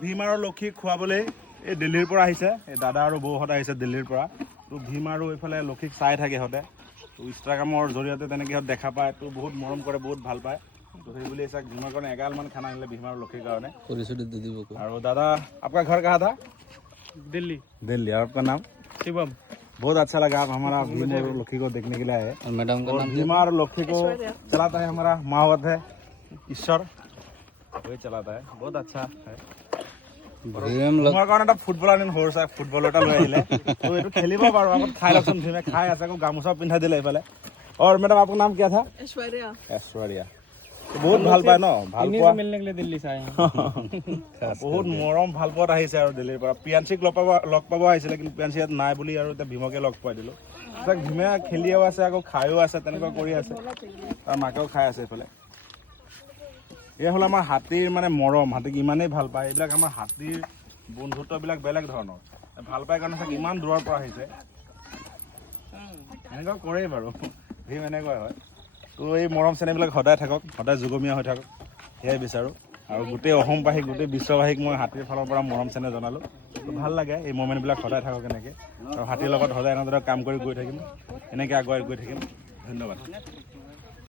ভীম আৰু লক্ষীক খুৱাবলৈ এই দিল্লীৰ পৰা আহিছে, এই দাদা আৰু বৌহঁত আহিছে দিল্লীৰ পৰা। তো ভীম আৰু এইফালে লক্ষীক চাই থাকে সিহঁতে। তো ইনষ্টাগ্ৰামৰ জৰিয়তে তেনেকৈ সিহঁত দেখা পায়, তো বহুত মৰম কৰে, বহুত ভাল পায়। তো সেইবুলি চাওক ভীমৰ কাৰণে এগালমান খানা আনিলে ভীম আৰু লক্ষীৰ কাৰণে। আৰু দাदा आपका घर कहाँ था? दिल्ली। दिल्ली। और आपका नाम? शिवम। बहुत अच्छा लगा आप हमारा भीम और लक्ष्मी को देखने के लिए आए। और मैडम का नाम भीम और लक्ष्मी को चलाता है हमारा मावत है ईश्वर, वही चलाता है, बहुत अच्छा है। তোমাৰ কাৰণে এটা ফুটবল আনিম সৰু চাই ফুটবল এটা লৈ আহিলে, তো এইটো খেলিব পাৰো। আগত খাই লওকচোন, ভীমে খাই আছে, আকৌ গামোচা পিন্ধাই দিলে এইফালে। और मैडम आपका नाम क्या था? ऐश्वर्या। ऐश्वर्या বহুত ভাল পায় ন, ভাল পোৱা मिलने के लिए दिल्ली से आए हैं। বহুত মৰম ভাল পোৱাত আহিছে আৰু দিল্লীৰ পৰা। পিয়াঞ্চিক লগ পাব আহিছিলে, কিন্তু পিয়াঞ্চি ইয়াত নাই বুলি আৰু এতিয়া ভীমকে লগ পাই দিলোঁ। তাক ভীমে খেলিও আছে, আকৌ খায়ো আছে, তেনেকুৱা কৰি আছে। তাৰ মাকেও খাই আছে এইফালে। এয়া হ'ল আমাৰ হাতীৰ মানে মৰম, হাতীক ইমানেই ভাল পায়। এইবিলাক আমাৰ হাতীৰ বন্ধুত্ববিলাক বেলেগ ধৰণৰ, ভাল পাই কাৰণে চাগে ইমান দূৰৰ পৰা আহিছে। এনেকুৱা কৰেই বাৰু, ভীম এনেকুৱাই হয়। তো এই মৰম চেনেহবিলাক সদায় থাকক, সদায় যুগমীয়া হৈ থাকক, সেয়াই বিচাৰোঁ। আৰু গোটেই অসমবাসীক, গোটেই বিশ্ববাসীক মই হাতীৰ ফালৰ পৰা মৰম চেনেহ জনালোঁ। তো ভাল লাগে এই মমেণ্টবিলাক সদায় থাকক এনেকৈ। আৰু হাতীৰ লগত সদায় এনেদৰে কাম কৰি গৈ থাকিম, এনেকৈ আগুৱাই গৈ থাকিম। ধন্যবাদ।